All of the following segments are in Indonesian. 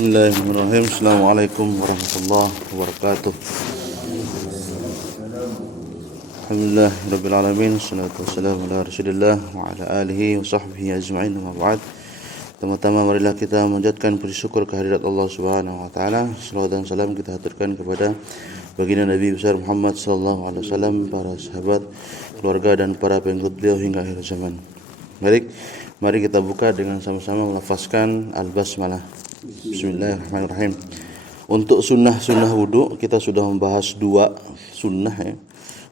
Bismillahirrahmanirrahim. Assalamualaikum warahmatullahi wabarakatuh. Alhamdulillah rabbil alamin. Wassalatu wassalamu ala Rasulillah wa ala alihi wa sahbihi ajma'in. Amma ba'd. Pertama-tama marilah kita memanjatkan puji syukur kehadirat Allah Subhanahu wa taala. Salawat dan salam kita haturkan kepada baginda Nabi besar Muhammad sallallahu alaihi wasallam, para sahabat, keluarga dan para pengikut beliau hingga akhir zaman. Mari kita buka dengan sama-sama melafazkan al-basmalah. Bismillahirrahmanirrahim. Untuk sunnah-sunnah wudu kita sudah membahas dua sunnah ya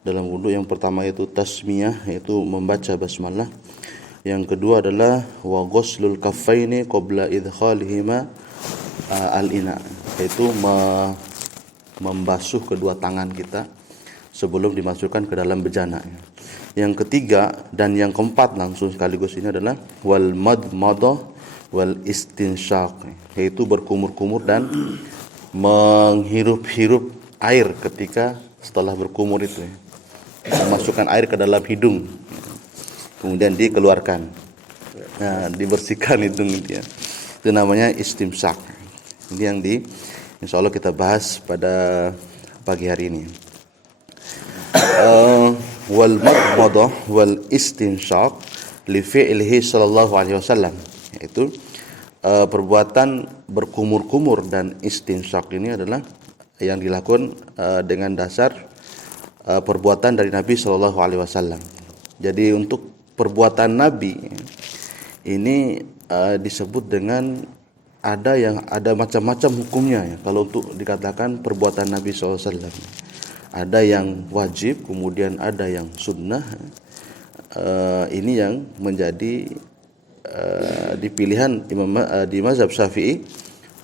dalam wudu. Yang pertama itu tasmiyah, yaitu membaca basmalah. Yang kedua adalah wa ghuslul kaffaini qabla idkhalihima al-ina, yaitu membasuh kedua tangan kita sebelum dimasukkan ke dalam bejana. Yang ketiga dan yang keempat langsung sekaligus ini adalah wal madmadah wal istinsyaq, yaitu berkumur-kumur dan menghirup-hirup air ketika setelah berkumur itu. Memasukkan air ke dalam hidung, kemudian dikeluarkan. Nah, dibersihkan hidung itu ya. Itu namanya istimsak. Ini yang insyaallah kita bahas pada pagi hari ini. Wal madmadah wal istinsyaq li fi'lihi sallallahu alaihi wasallam, yaitu perbuatan berkumur-kumur dan istinsyaq ini adalah yang dilakukan dengan dasar perbuatan dari Nabi sallallahu alaihi wasallam. Jadi untuk perbuatan Nabi ini disebut dengan ada macam-macam hukumnya ya. Kalau untuk dikatakan perbuatan Nabi sallallahu alaihi wasallam, ada yang wajib, kemudian ada yang sunnah. Ini yang menjadi di pilihan di mazhab Syafi'i.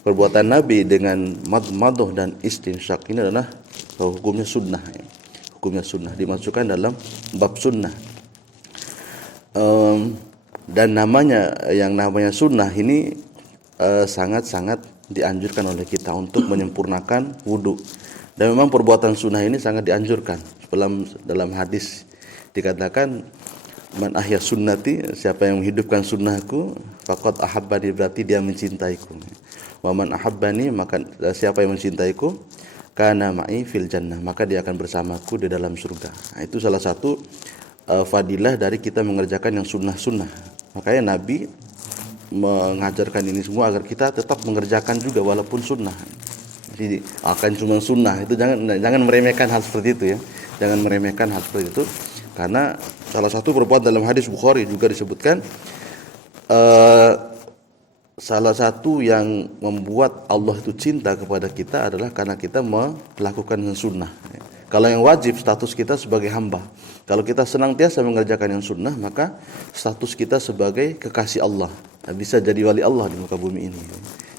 Perbuatan Nabi dengan madmadah dan istinsyaq ini adalah hukumnya sunnah ya. Hukumnya sunnah, dimasukkan dalam bab sunnah. Dan yang namanya sunnah ini sangat-sangat dianjurkan oleh kita untuk menyempurnakan wudu. Dan memang perbuatan sunnah ini sangat dianjurkan. Dalam hadis dikatakan, man ahya sunnati, siapa yang menghidupkan sunnahku, faqad ahabbani, berarti dia mencintaiku. Wa man ahabbani, maka siapa yang mencintaiku, kana ma'i fil jannah, maka dia akan bersamaku di dalam surga. Nah, itu salah satu fadilah dari kita mengerjakan yang sunnah-sunnah. Makanya Nabi mengajarkan ini semua agar kita tetap mengerjakan juga walaupun sunnah. Jadi akan cuma sunnah itu jangan meremehkan hal seperti itu ya. Jangan meremehkan hal seperti itu, karena salah satu perbuatan dalam hadis Bukhari juga disebutkan salah satu yang membuat Allah itu cinta kepada kita adalah karena kita melakukan yang sunnah. Kalau yang wajib status kita sebagai hamba. Kalau kita senantiasa mengerjakan yang sunnah, maka status kita sebagai kekasih Allah. Bisa jadi wali Allah di muka bumi ini.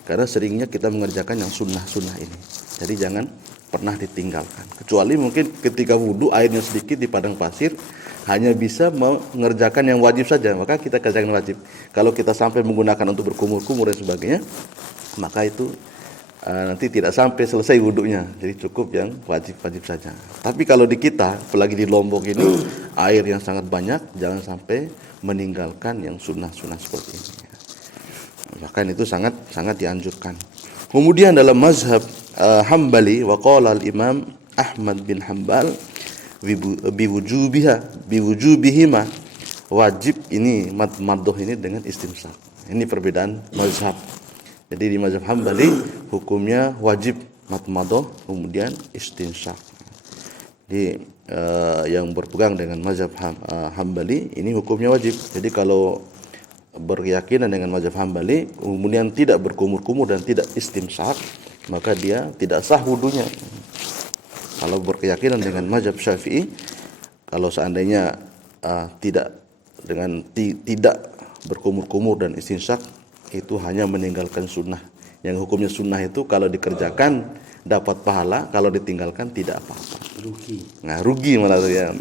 Karena seringnya kita mengerjakan yang sunnah-sunnah ini. Jadi jangan pernah ditinggalkan. Kecuali mungkin ketika wudu airnya sedikit di padang pasir, hanya bisa mengerjakan yang wajib saja, maka kita kerjakan wajib. Kalau kita sampai menggunakan untuk berkumur-kumur dan sebagainya, maka itu nanti tidak sampai selesai wudunya. Jadi cukup yang wajib-wajib saja. Tapi kalau di kita, apalagi di Lombok ini, air yang sangat banyak, jangan sampai meninggalkan yang sunnah-sunnah seperti ini. Bahkan itu sangat dianjurkan. Kemudian dalam mazhab Hambali, wa qala al-Imam Ahmad bin Hanbal biwujubihima, wajib ini madmadah ini dengan istimsak. Ini perbedaan mazhab. Jadi di mazhab Hambali hukumnya wajib madmadah kemudian istinsak. Jadi yang berpegang dengan mazhab Hambali ini hukumnya wajib. Jadi kalau berkeyakinan dengan mazhab Hambali kemudian tidak berkumur-kumur dan tidak istimsak, maka dia tidak sah wudunya. Kalau berkeyakinan dengan mazhab Syafi'i, kalau seandainya tidak berkumur-kumur dan istinsak, itu hanya meninggalkan sunnah. Yang hukumnya sunnah itu kalau dikerjakan dapat pahala, kalau ditinggalkan tidak apa-apa. Rugi malah ya.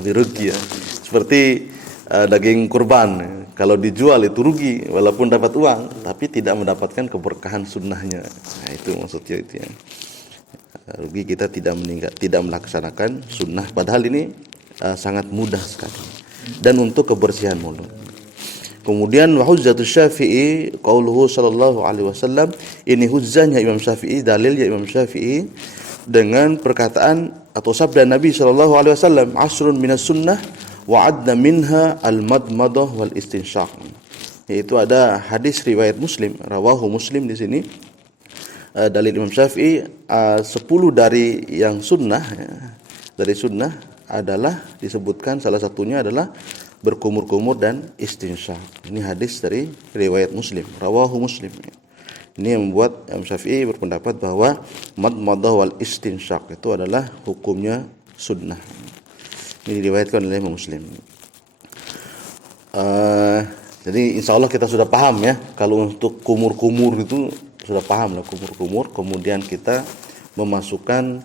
Rugi ya. Seperti daging kurban, kalau dijual itu rugi walaupun dapat uang, tapi tidak mendapatkan keberkahan sunnahnya. Nah, itu maksudnya itu ya. Rugi kita tidak melaksanakan sunnah, padahal ini sangat mudah sekali dan untuk kebersihan mulut. Kemudian wa hujjatus Syafi'i qauluhu sallallahu alaihi wasallam, ini hujjahnya Imam Syafi'i, dalilnya Imam Syafi'i dengan perkataan atau sabda Nabi sallallahu alaihi wasallam, asrun minas sunnah wa adna minha al-madmadah wal istinsyaq. Yaitu ada hadis riwayat Muslim, rawahu Muslim di sini. Dalil Imam Syafi'i 10 dari yang sunnah, ya, dari sunnah adalah disebutkan salah satunya adalah berkumur-kumur dan istinsyaq. Ini hadis dari riwayat Muslim, rawahu Muslim. Ini yang membuat Imam Syafi'i berpendapat bahwa madmadah wal istinsyaq itu adalah hukumnya sunnah. Ini diriwayatkan oleh Imam Muslim. Jadi insya Allah kita sudah paham ya, kalau untuk kumur-kumur itu sudah paham lah, kumur-kumur. Kemudian kita memasukkan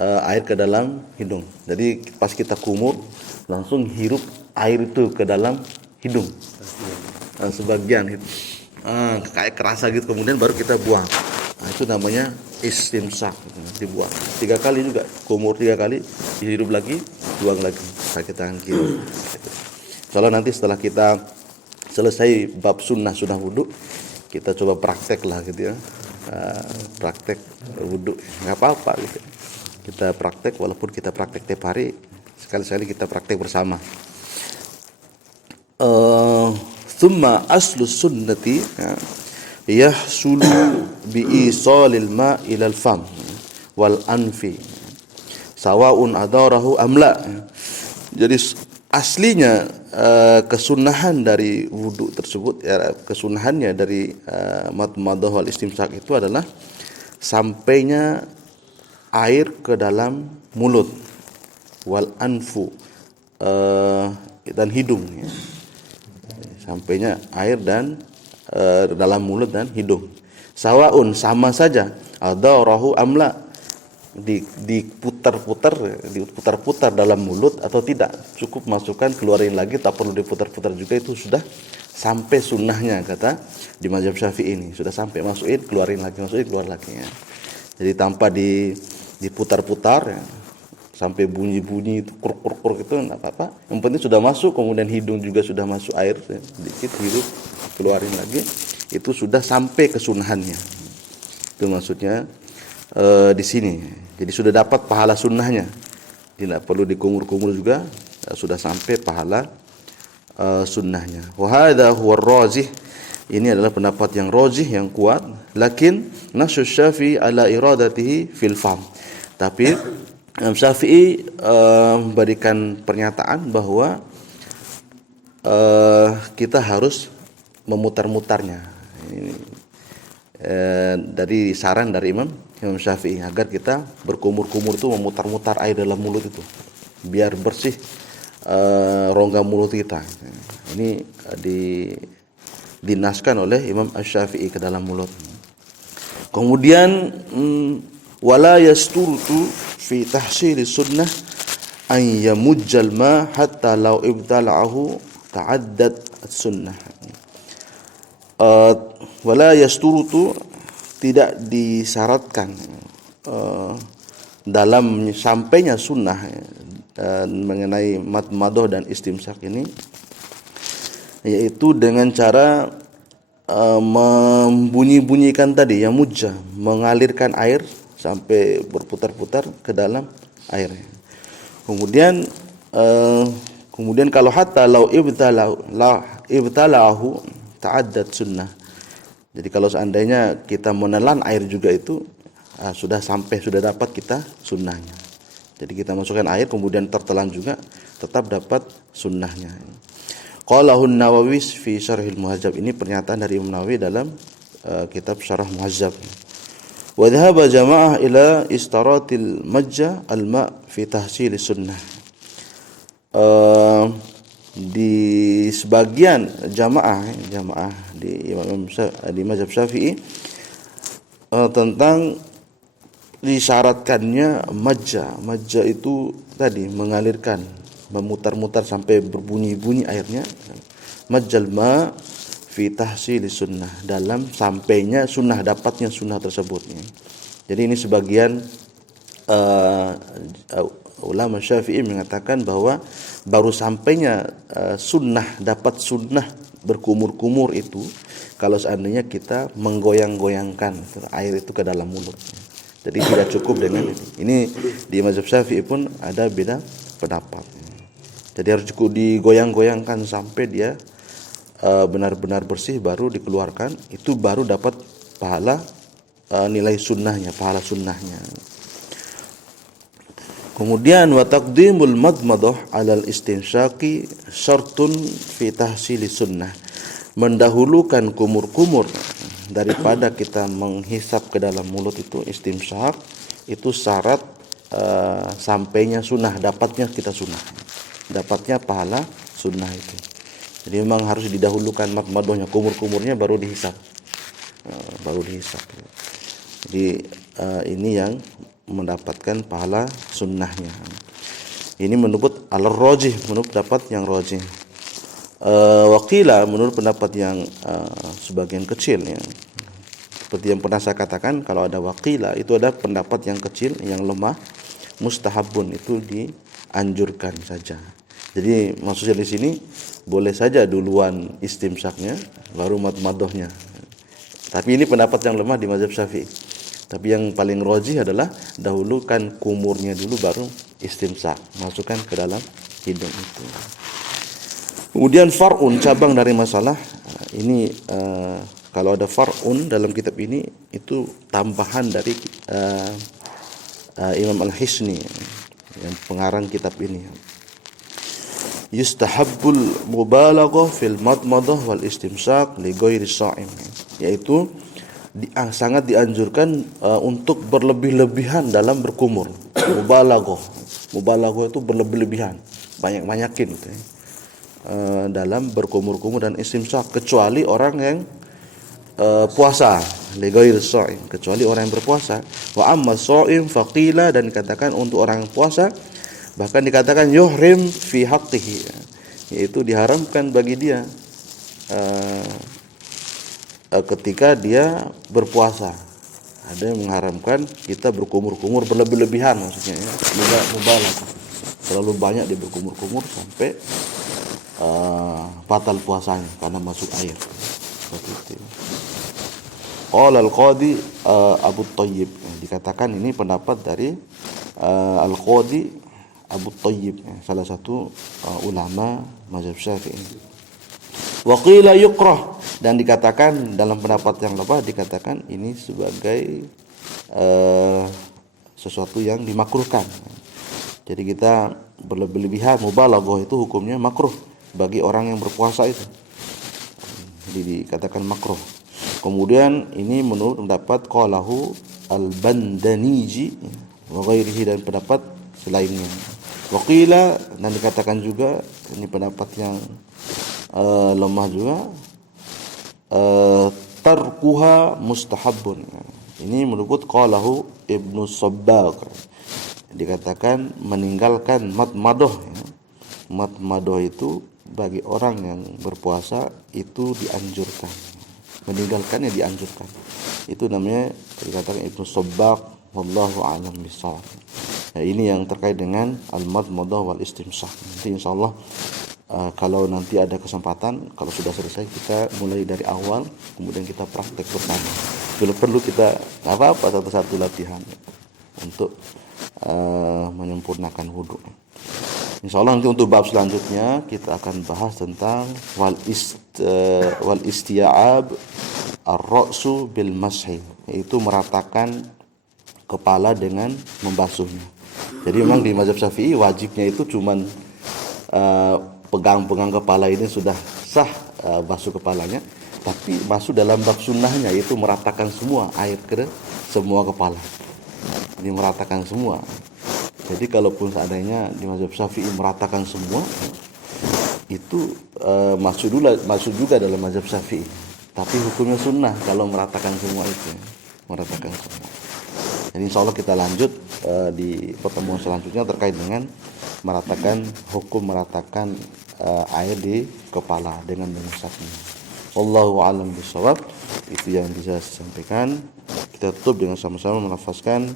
air ke dalam hidung. Jadi pas kita kumur langsung hirup air itu ke dalam hidung, sebagian itu kayak kerasa gitu, kemudian baru kita buang. Itu namanya istimsak, dibuang 3 kali juga, kumur 3 kali, dihirup lagi, buang lagi pakai tangan kiri. Kalau nanti setelah kita selesai bab sunnah wudu, kita coba praktek lah gitu ya, praktek wudu, nggak apa-apa gitu. Kita praktek, walaupun kita praktek tiap hari, sekali-sekali kita praktek bersama. Thumma aslu sunnati yahsulu bi isalil ma ilal fam wal anfi sawaun adarahu amla. Jadi aslinya kesunahan dari wudu tersebut, ya, kesunahannya dari madmadah wal istimsak itu adalah sampainya air ke dalam mulut, wal anfu dan hidung, ya. Sampainya air dan dalam mulut dan hidung. Sawaun, sama saja, adarahu amla, diputar-putar dalam mulut atau tidak, cukup masukkan, keluarin lagi, tak perlu diputar-putar juga, itu sudah sampai sunnahnya, kata di mazhab Syafi'i ini, sudah sampai, masukin, keluarin lagi, masukin, keluar lagi, ya. Jadi tanpa diputar-putar, ya, sampai bunyi-bunyi itu kur gitu, enggak apa-apa. Yang penting sudah masuk, kemudian hidung juga sudah masuk air, ya, sedikit hirup, keluarin lagi, itu sudah sampai kesunahannya. Itu maksudnya di sini. Jadi sudah dapat pahala sunnahnya. Tidak perlu dikumur-kumur juga, sudah sampai pahala sunnahnya. Wa hadza huwa ar-rajih. Ini adalah pendapat yang rajih, yang kuat. Lakin nasu Syafi'i ala iradatihi fil fam. Tapi Imam Syafi'i memberikan pernyataan bahwa kita harus memutar-mutarnya. Ini dari saran dari Imam Syafi'i, agar kita berkumur-kumur itu memutar-mutar air dalam mulut itu, biar bersih rongga mulut kita. Ini dinaskan oleh Imam Syafi'i ke dalam mulut. Kemudian wala yasturutu fi tahsili sunnah an yamujjal ma hatta law ibtala'ahu ta'addad sunnah. Wala yasturutu, tidak disyaratkan dalam sampainya sunnah mengenai madmadah dan istimsak ini, yaitu dengan cara membunyi-bunyikan tadi, yang mujjah, mengalirkan air sampai berputar-putar ke dalam air. Kemudian kalau hatta lau ibtala'ahu ta'addad sunnah. Jadi kalau seandainya kita menelan air juga itu sudah dapat kita sunnahnya. Jadi kita masukkan air kemudian tertelan juga, tetap dapat sunnahnya. Qalahu an-Nawawi fi Syarhil Muhadzab. Ini pernyataan dari Imam Nawawi dalam kitab Syarah Muhadzab. Wa dhahaba jamaah ila istaratil majja al-ma' fi tahsil sunnah. Di sebagian jamaah di mazhab Syafi'i tentang disyaratkannya majja itu tadi mengalirkan, memutar-mutar sampai berbunyi-bunyi airnya, majjal ma fi tahsil sunnah, dalam sampainya sunnah, dapatnya sunnah tersebut. Jadi ini sebagian ulama Syafi'i mengatakan bahwa baru sampainya sunnah, dapat sunnah berkumur-kumur itu kalau seandainya kita menggoyang-goyangkan air itu ke dalam mulut. Jadi tidak cukup dengan ini. Ini di mazhab Syafi'i pun ada beda pendapat. Jadi harus cukup digoyang-goyangkan sampai dia benar-benar bersih baru dikeluarkan. Itu baru dapat pahala nilai sunnahnya, pahala sunnahnya. Kemudian wa taqdimul madmadah 'alal istinsyaqi syartun fi tahsili sunnah. Mendahulukan kumur-kumur daripada kita menghisap ke dalam mulut itu istimsyak, itu syarat sampainya sunnah, dapatnya kita sunnah. Dapatnya pahala sunnah itu. Jadi memang harus didahulukan madmadahnya, kumur-kumurnya baru dihisap. Baru dihisap. Jadi ini yang mendapatkan pahala sunnahnya. Ini menurut al-rajih, menurut pendapat yang rajih. Waqila, menurut pendapat yang sebagian kecil ya. Seperti yang pernah saya katakan, kalau ada waqila itu ada pendapat yang kecil, yang lemah, mustahabun, itu dianjurkan saja. Jadi maksudnya di sini boleh saja duluan istimsaknya baru madmadahnya. Tapi ini pendapat yang lemah di mazhab Syafi'i. Tapi yang paling rajih adalah dahulukan kumurnya dulu baru istimsak, masukkan ke dalam hidung itu. Kemudian far'un, cabang dari masalah ini, kalau ada far'un dalam kitab ini itu tambahan dari Imam Al-Hisni yang pengarang kitab ini. Yustahabbul mubalaghah fil madmadah wal istimsak li ghairi sha'im, yaitu sangat dianjurkan untuk berlebih-lebihan dalam berkumur. Mubalaghah itu berlebih-lebihan, banyak-banyakin gitu ya. Dalam berkumur-kumur dan istimsak, kecuali orang yang puasa, lighair shaim, kecuali orang yang berpuasa. Wa amma shaim faqila, dan dikatakan untuk orang yang puasa, bahkan dikatakan yuhrim fi haqqihi, yaitu diharamkan bagi dia ketika dia berpuasa. Ada yang mengharamkan kita berkumur-kumur berlebih-lebihan, maksudnya ya, mubalaghah. Terlalu banyak dia berkumur-kumur sampai batal puasanya karena masuk air. Seperti itu. Qala al-Qadi Abu Thayyib, dikatakan ini pendapat dari al-Qadi Abu Thayyib, salah satu ulama mazhab Syafi'i. Wa qila yukrah, dan dikatakan dalam pendapat yang lemah dikatakan ini sebagai sesuatu yang dimakruhkan. Jadi kita berlebih-lebihan, mubalaghah itu hukumnya makruh bagi orang yang berpuasa itu. Jadi dikatakan makruh. Kemudian ini menurut pendapat qalahu al-Bandaniji wa ghairihi, dan pendapat selainnya. Wa qila, dan dikatakan juga ini pendapat yang lemah juga, tarkuha mustahabun. Ini menurut qalahu Ibnu Sabbagh, dikatakan meninggalkan madmadah. Madmadah itu bagi orang yang berpuasa itu dianjurkan, meninggalkannya dianjurkan. Itu namanya dikatakan Ibnu Sabbagh, wallahu a'lam bishawab. Ini yang terkait dengan al-madmadah wal istimsak. Nanti insyaallah kalau nanti ada kesempatan, kalau sudah selesai, kita mulai dari awal, kemudian kita praktek bersama. Bila perlu kita apa-apa satu-satu latihan untuk menyempurnakan wudhu. Insyaallah nanti untuk bab selanjutnya kita akan bahas tentang wal isti'ab ar-ra'su bil mashi, yaitu meratakan kepala dengan membasuhnya. Jadi memang di mazhab Syafi'i wajibnya itu cuman pegang-pegang kepala ini sudah sah basuh kepalanya, tapi masuk dalam bab sunnahnya yaitu meratakan semua air ke semua kepala. Ini meratakan semua. Jadi kalaupun seandainya di mazhab Syafi'i meratakan semua, itu masuk juga dalam mazhab Syafi'i. Tapi hukumnya sunnah kalau meratakan semua itu, meratakan semua. Jadi insyaallah kita lanjut di pertemuan selanjutnya terkait dengan hukum meratakan air di kepala dengan mengusapnya. Wallahu a'lam bishawab. Itu yang bisa saya sampaikan. Kita tutup dengan sama-sama melafazkan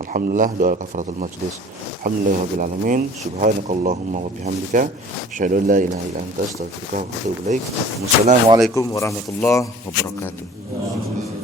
Alhamdulillah doa kafaratul majlis. Alhamdulillahirabbil alamin. Subhanakallahumma wa bihamdika asyhadu an la ilaha illa anta astaghfiruka wa atubu ilaik. Wassalamualaikum warahmatullahi wabarakatuh.